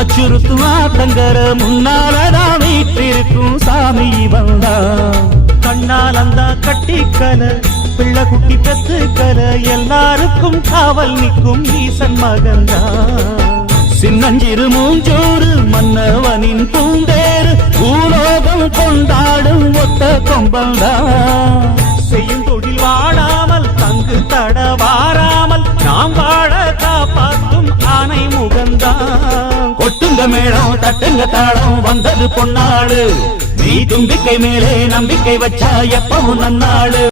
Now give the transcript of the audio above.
அச்சுறுத்தும் ஆத்தங்கர முன்னாலதான் வீட்டிருக்கும் சாமி வந்தா கண்ணால் அந்த கட்டிக்கல பிள்ளை குட்டி பெத்துக்கல எல்லாருக்கும் காவல் நிற்கும் ஈசன் மகந்தா சின்னஞ்சிறு மூஞ்சோறு மன்னவனின் பூந்தேறு பூலோகம் கொண்டாடும் ஒத்த கொம்பந்தா செய்யும் தொழில் வாடாமல் தங்கு தட வாராமல் நாம் வாழ காப்பாற்றும் ஆனை முகந்தா கொட்டுங்க மேளம் தட்டுங்க தாளம் வந்தது பொன்னாடு நீ தும்பிக்கை மேலே நம்பிக்கை வச்சா எப்பவும் நன்னாடு